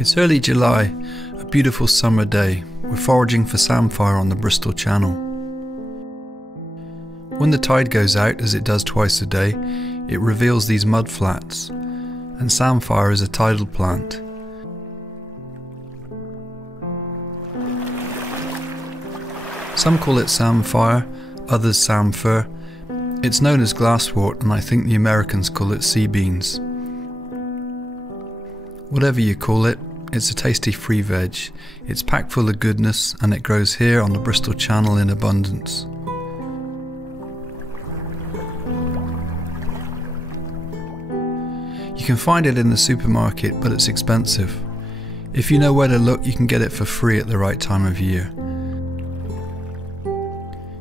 It's early July, a beautiful summer day. We're foraging for samphire on the Bristol Channel. When the tide goes out, as it does twice a day, it reveals these mud flats, and samphire is a tidal plant. Some call it samphire, others samphire. It's known as glasswort, and I think the Americans call it sea beans. Whatever you call it, it's a tasty free veg. It's packed full of goodness, and it grows here on the Bristol Channel in abundance. You can find it in the supermarket, but it's expensive. If you know where to look, you can get it for free at the right time of year.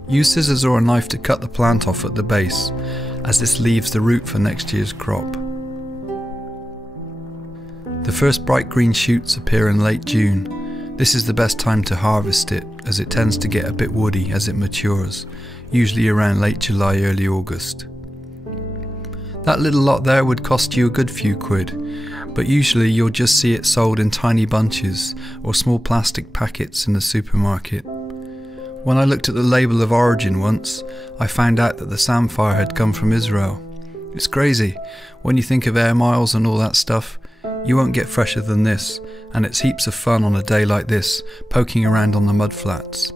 Use scissors or a knife to cut the plant off at the base, as this leaves the root for next year's crop. The first bright green shoots appear in late June. This is the best time to harvest it, as it tends to get a bit woody as it matures, usually around late July, early August. That little lot there would cost you a good few quid, but usually you'll just see it sold in tiny bunches or small plastic packets in the supermarket. When I looked at the label of origin once, I found out that the samphire had come from Israel. It's crazy. When you think of air miles and all that stuff, you won't get fresher than this, and it's heaps of fun on a day like this, poking around on the mud flats.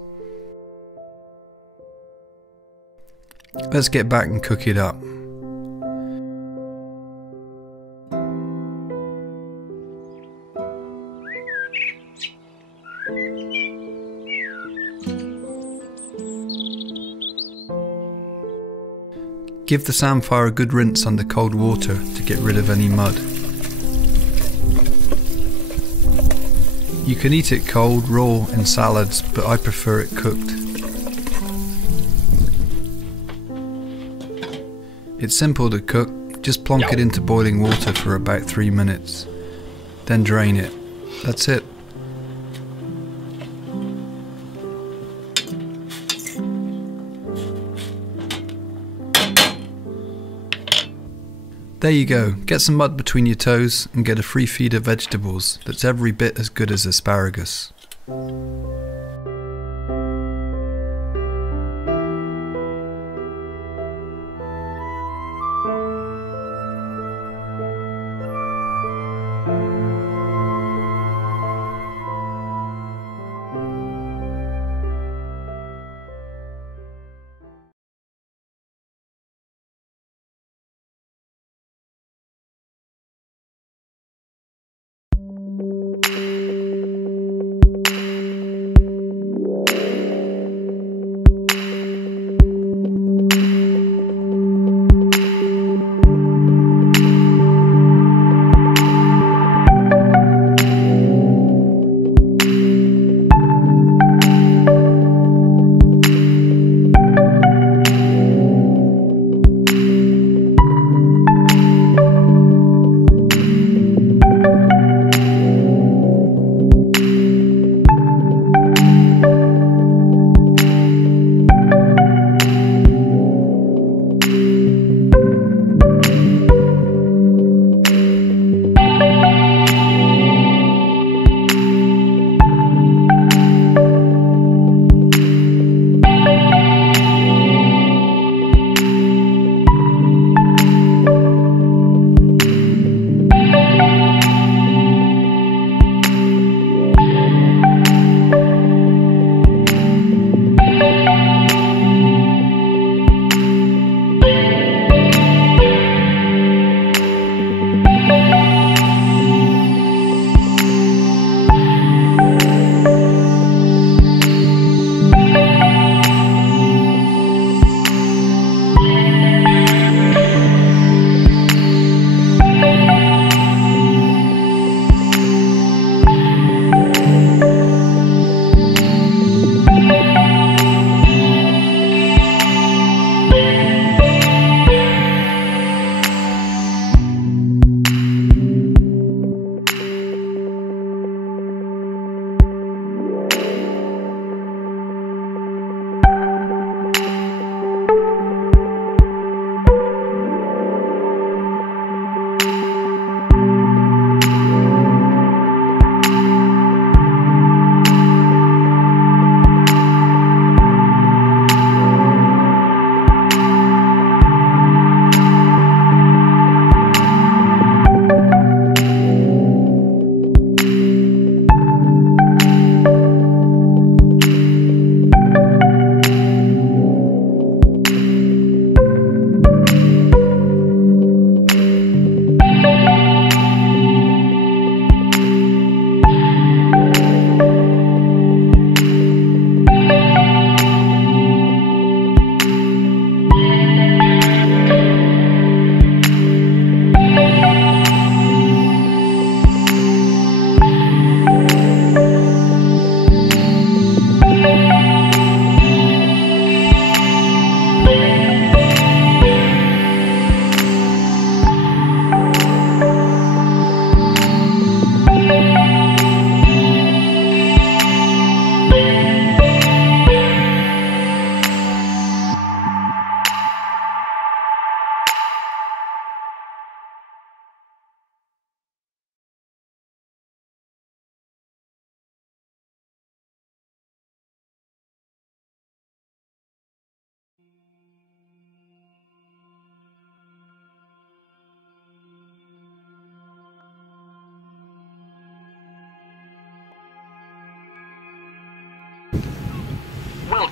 Let's get back and cook it up. Give the samphire a good rinse under cold water to get rid of any mud. You can eat it cold, raw, in salads, but I prefer it cooked. It's simple to cook, just plonk it into boiling water for about 3 minutes. Then drain it. That's it. There you go, get some mud between your toes and get a free feed of vegetables that's every bit as good as asparagus.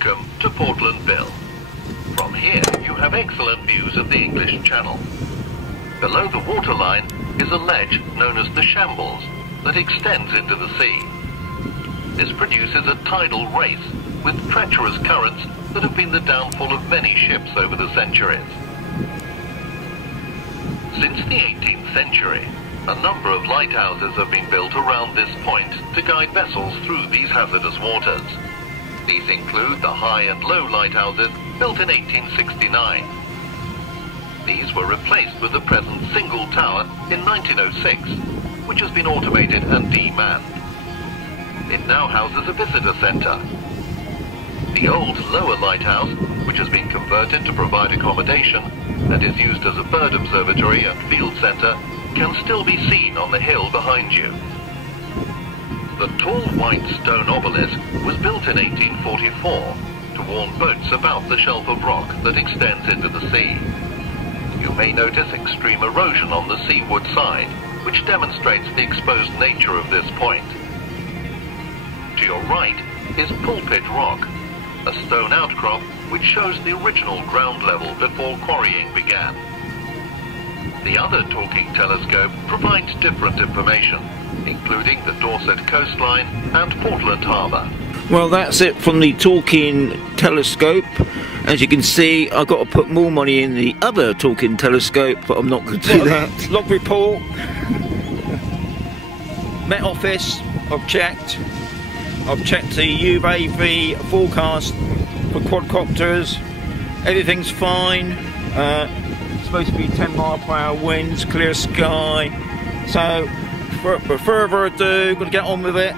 Welcome to Portland Bill. From here you have excellent views of the English Channel. Below the waterline is a ledge known as the Shambles that extends into the sea. This produces a tidal race with treacherous currents that have been the downfall of many ships over the centuries. Since the 18th century, a number of lighthouses have been built around this point to guide vessels through these hazardous waters. These include the high and low lighthouses built in 1869. These were replaced with the present single tower in 1906, which has been automated and demanned. It now houses a visitor centre. The old lower lighthouse, which has been converted to provide accommodation and is used as a bird observatory and field centre, can still be seen on the hill behind you. The tall white stone obelisk was built in 1844 to warn boats about the shelf of rock that extends into the sea. You may notice extreme erosion on the seaward side, which demonstrates the exposed nature of this point. To your right is Pulpit Rock, a stone outcrop which shows the original ground level before quarrying began. The other talking telescope provides different information, including the Dorset coastline and Portland Harbour. Well, that's it from the talking telescope. As you can see, I've got to put more money in the other talking telescope, but I'm not going to do that. Log report. Met Office, I've checked. I've checked the UAV forecast for quadcopters. Everything's fine. It's supposed to be 10-mile-per-hour winds, clear sky. So, without further ado, got to get on with it.